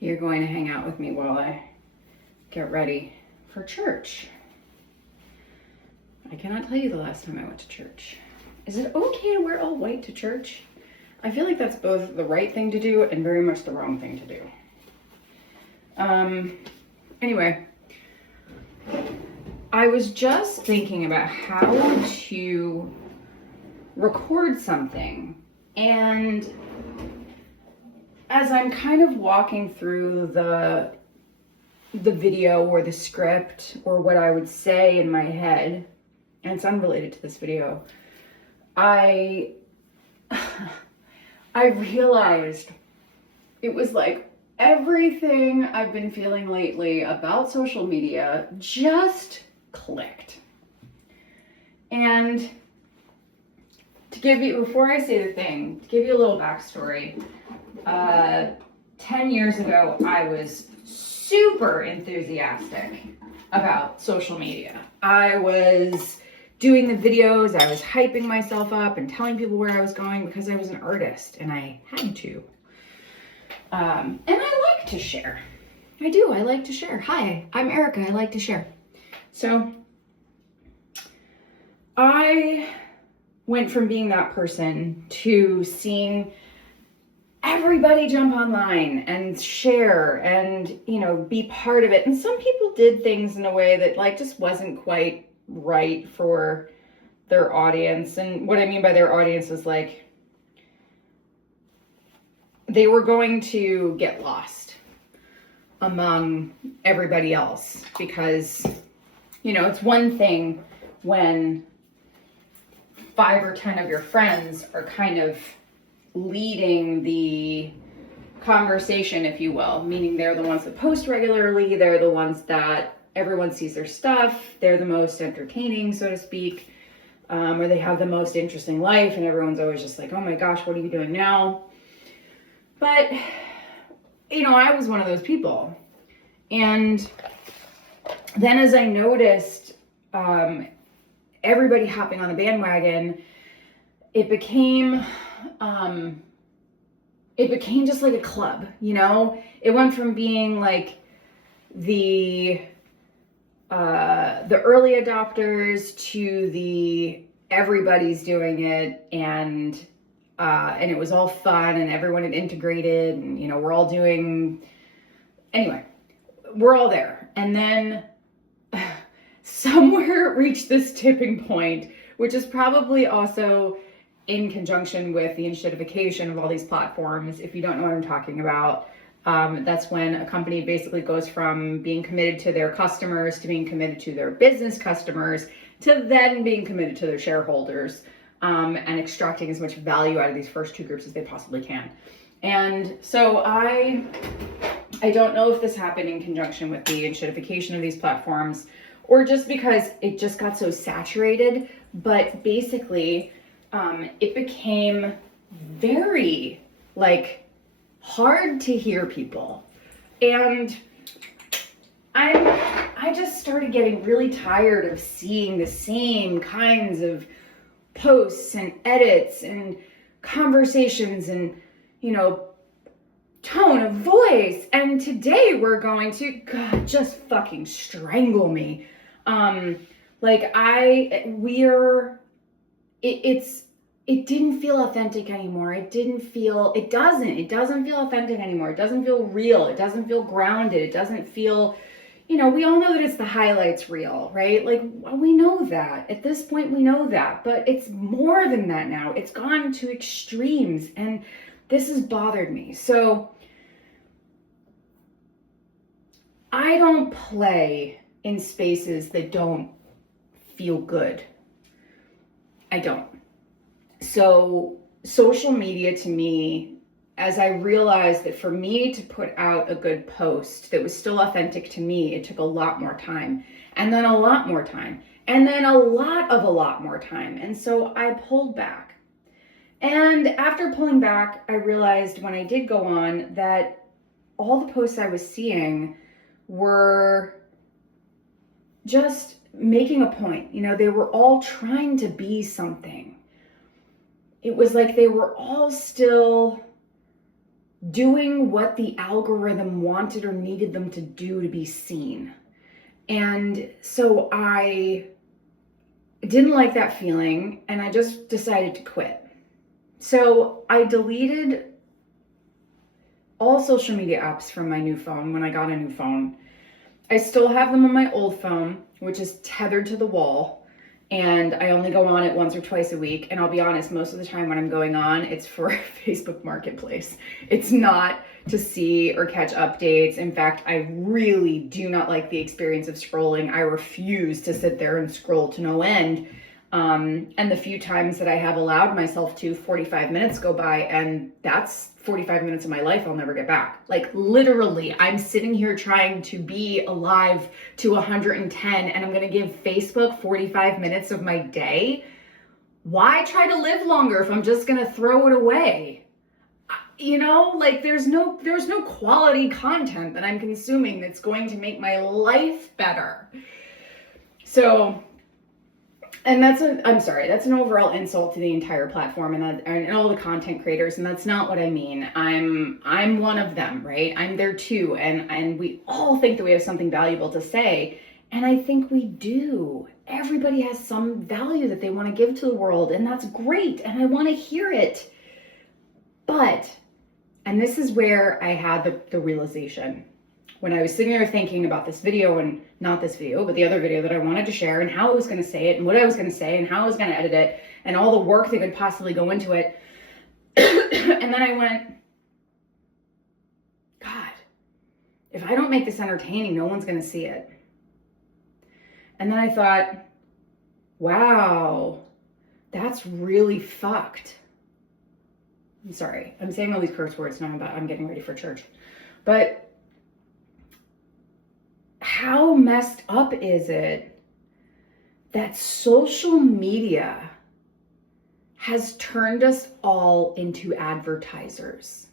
You're going to hang out with me while I get ready for church. I cannot tell you the last time I went to church. Is it okay to wear all white to church? I feel like that's both the right thing to do and very much the wrong thing to do. Anyway, I was just thinking about how to record something, and as I'm kind of walking through the video or the script or what I would say in my head, and it's unrelated to this video, I realized it was like everything I've been feeling lately about social media just clicked. And to give you, before I say the thing, to give you a little backstory, 10 years ago, I was super enthusiastic about social media. I was doing the videos, I was hyping myself up and telling people where I was going because I was an artist and I had to. And I like to share. I do, I like to share. Hi, I'm Erica, I like to share. So I went from being that person to seeing everybody jump online and share and, you know, be part of it. And some people did things in a way that like just wasn't quite right for their audience. And what I mean by their audience is like they were going to get lost among everybody else because, you know, it's one thing when 5 or 10 of your friends are kind of leading the conversation, if you will, meaning they're the ones that post regularly, they're the ones that everyone sees their stuff, they're the most entertaining, so to speak, or they have the most interesting life and everyone's always just like, oh my gosh, what are you doing now? But, you know, I was one of those people. And then as I noticed everybody hopping on the bandwagon, it became just like a club, you know? It went from being like the early adopters to the everybody's doing it, and it was all fun and everyone had integrated and, you know, we're all doing, anyway, we're all there. And then somewhere it reached this tipping point, which is probably also in conjunction with the enshittification of all these platforms. If you don't know what I'm talking about, that's when a company basically goes from being committed to their customers to being committed to their business customers to then being committed to their shareholders, and extracting as much value out of these first two groups as they possibly can. And so I don't know if this happened in conjunction with the enshittification of these platforms or just because it just got so saturated, but basically it became very like hard to hear people. And I just started getting really tired of seeing the same kinds of posts and edits and conversations and, you know, tone of voice. And today we're going to, God, just fucking strangle me. It didn't feel authentic anymore. It doesn't feel authentic anymore. It doesn't feel real. It doesn't feel grounded. It doesn't feel, you know, we all know that it's the highlights reel, right? Like, we know that. At this point, we know that. But it's more than that now. It's gone to extremes. And this has bothered me. So I don't play in spaces that don't feel good. I don't. So social media to me, as I realized that for me to put out a good post that was still authentic to me, it took a lot more time, and then a lot more time, and then a lot more time. And so I pulled back. And after pulling back, I realized when I did go on that all the posts I was seeing were just making a point. You know, they were all trying to be something. It was like they were all still doing what the algorithm wanted or needed them to do to be seen. And so I didn't like that feeling, and I just decided to quit. So I deleted all social media apps from my new phone when I got a new phone. I still have them on my old phone, which is tethered to the wall, and I only go on it once or twice a week. And I'll be honest, most of the time when I'm going on, it's for Facebook Marketplace. It's not to see or catch updates. In fact, I really do not like the experience of scrolling. I refuse to sit there and scroll to no end. And the few times that I have allowed myself to, 45 minutes go by, and that's 45 minutes of my life I'll never get back. Like literally, I'm sitting here trying to be alive to 110, and I'm going to give Facebook 45 minutes of my day. Why try to live longer if I'm just going to throw it away? You know, like there's no quality content that I'm consuming that's going to make my life better. So, and that's an overall insult to the entire platform and all the content creators, and that's not what I mean. I'm one of them, right? I'm there too, and we all think that we have something valuable to say, and I think we do. Everybody has some value that they want to give to the world, and that's great, and I want to hear it. But, and this is where I had the realization. When I was sitting there thinking about this video, and not this video, but the other video that I wanted to share, and how I was going to say it, and what I was going to say, and how I was going to edit it, and all the work that could possibly go into it. And then I went, God, if I don't make this entertaining, no one's going to see it. And then I thought, wow, that's really fucked. I'm sorry, I'm saying all these curse words now, I'm getting ready for church. But how messed up is it that social media has turned us all into advertisers?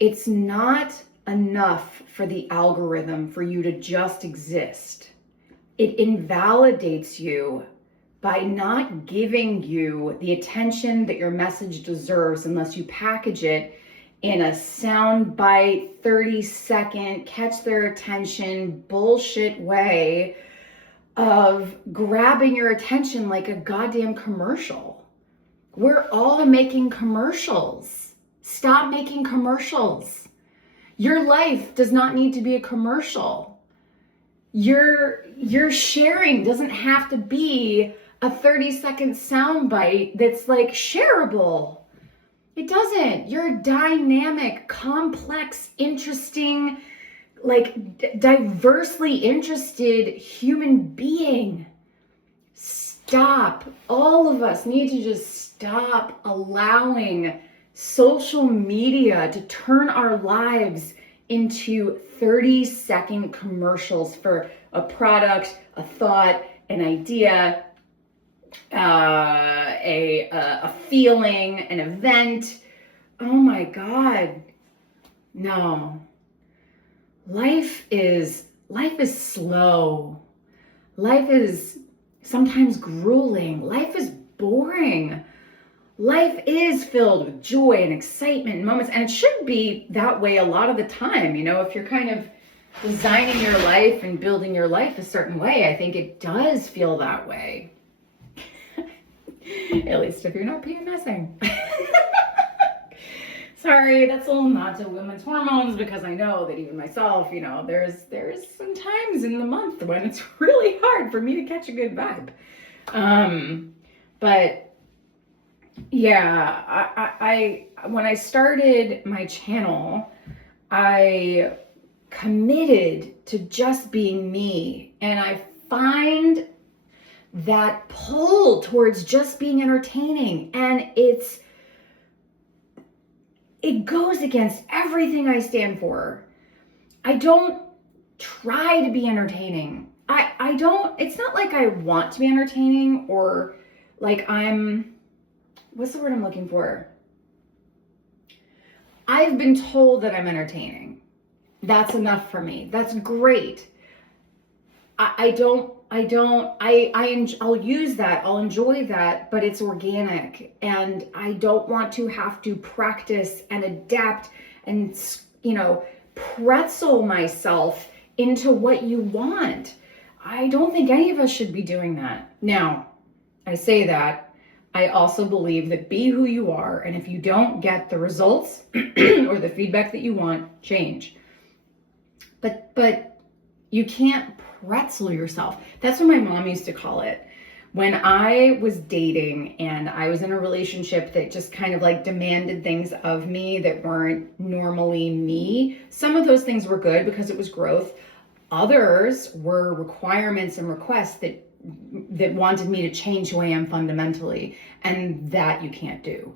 It's not enough for the algorithm for you to just exist. It invalidates you by not giving you the attention that your message deserves unless you package it in a soundbite, 30-second, catch their attention, bullshit way of grabbing your attention like a goddamn commercial. We're all making commercials. Stop making commercials. Your life does not need to be a commercial. Your sharing doesn't have to be a 30-second soundbite that's like shareable. It doesn't. You're a dynamic, complex, interesting, like diversely interested human being. Stop. All of us need to just stop allowing social media to turn our lives into 30-second commercials for a product, a thought, an idea, a feeling, an event. Oh my God. No. Life is slow. Life is sometimes grueling. Life is boring. Life is filled with joy and excitement and moments, and it should be that way a lot of the time. You know, if you're kind of designing your life and building your life a certain way, I think it does feel that way. At least if you're not PMSing. Sorry, that's a little nod to women's hormones, because I know that even myself, you know, there's some times in the month when it's really hard for me to catch a good vibe. But yeah, I when I started my channel, I committed to just being me, and I find that pull towards just being entertaining, and it goes against everything I stand for. I don't try to be entertaining. I don't, it's not like I want to be entertaining, or like what's the word I'm looking for? I've been told that I'm entertaining. That's enough for me. That's great. I don't I'll use that, I'll enjoy that, but it's organic, and I don't want to have to practice and adapt and, pretzel myself into what you want. I don't think any of us should be doing that. Now, I say that, I also believe that be who you are, and if you don't get the results or the feedback that you want, change. But you can't pretzel yourself. That's what my mom used to call it. When I was dating and I was in a relationship that just kind of like demanded things of me that weren't normally me, some of those things were good because it was growth. Others were requirements and requests that wanted me to change who I am fundamentally, and that you can't do,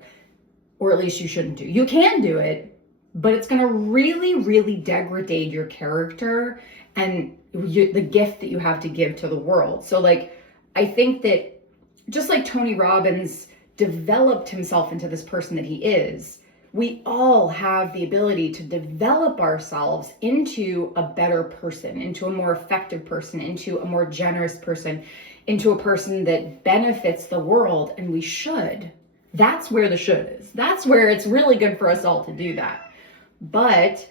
or at least you shouldn't do. You can do it, but it's going to really, really degrade your character and the gift that you have to give to the world. So like, I think that just like Tony Robbins developed himself into this person that he is, we all have the ability to develop ourselves into a better person, into a more effective person, into a more generous person, into a person that benefits the world, and we should. That's where the should is. That's where it's really good for us all to do that. But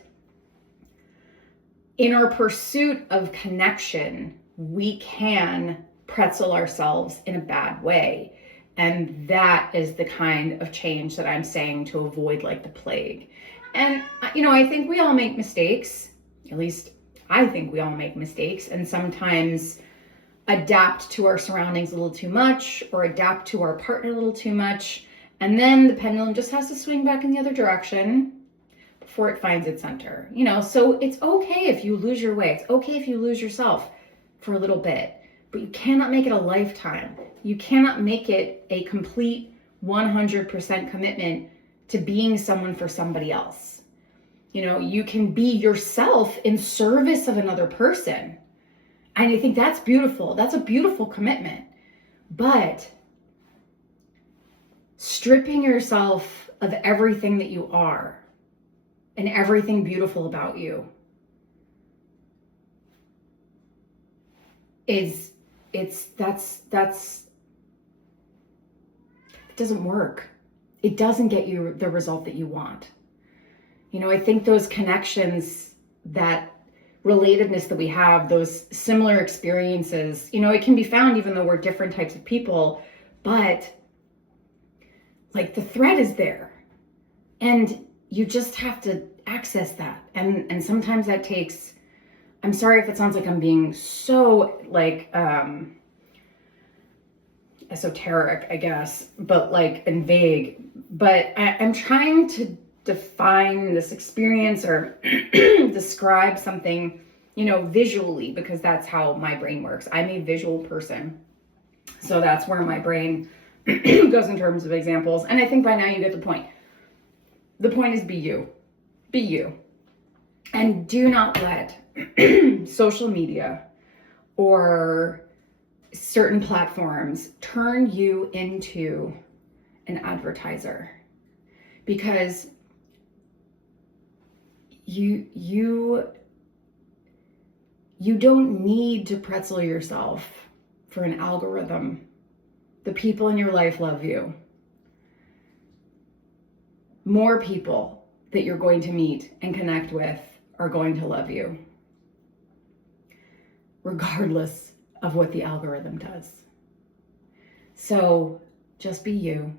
in our pursuit of connection, we can pretzel ourselves in a bad way. And that is the kind of change that I'm saying to avoid like the plague. And, I think we all make mistakes. At least I think we all make mistakes, and sometimes adapt to our surroundings a little too much, or adapt to our partner a little too much. And then the pendulum just has to swing back in the other direction before it finds its center. So it's okay if you lose your way. It's okay if you lose yourself for a little bit, but you cannot make it a lifetime. You cannot make it a complete 100% commitment to being someone for somebody else. You can be yourself in service of another person. And I think that's beautiful. That's a beautiful commitment. But stripping yourself of everything that you are and everything beautiful about you it doesn't work. It doesn't get you the result that you want. I think those connections, that relatedness that we have, those similar experiences, it can be found even though we're different types of people, but like the thread is there, and you just have to access that. And sometimes that takes, I'm sorry if it sounds like I'm being so like esoteric, I guess, but and vague, but I'm trying to define this experience or describe something, visually, because that's how my brain works. I'm a visual person. So that's where my brain goes in terms of examples. And I think by now you get the point. The point is be you. Be you. And do not let social media or certain platforms turn you into an advertiser, because you don't need to pretzel yourself for an algorithm. The people in your life love you. More people that you're going to meet and connect with are going to love you, regardless of what the algorithm does. So just be you.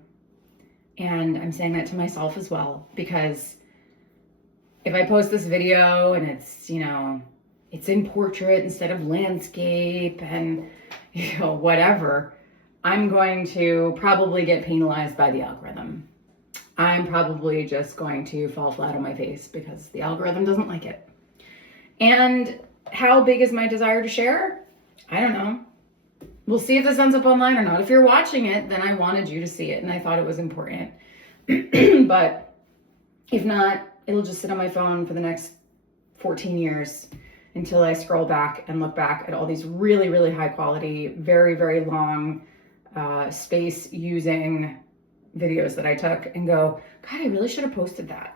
And I'm saying that to myself as well, because if I post this video and it's, it's in portrait instead of landscape and, whatever, I'm going to probably get penalized by the algorithm. I'm probably just going to fall flat on my face because the algorithm doesn't like it. And how big is my desire to share? I don't know. We'll see if this ends up online or not. If you're watching it, then I wanted you to see it and I thought it was important. But if not, it'll just sit on my phone for the next 14 years until I scroll back and look back at all these really, really high quality, very, very long space using videos that I took and go, God, I really should have posted that.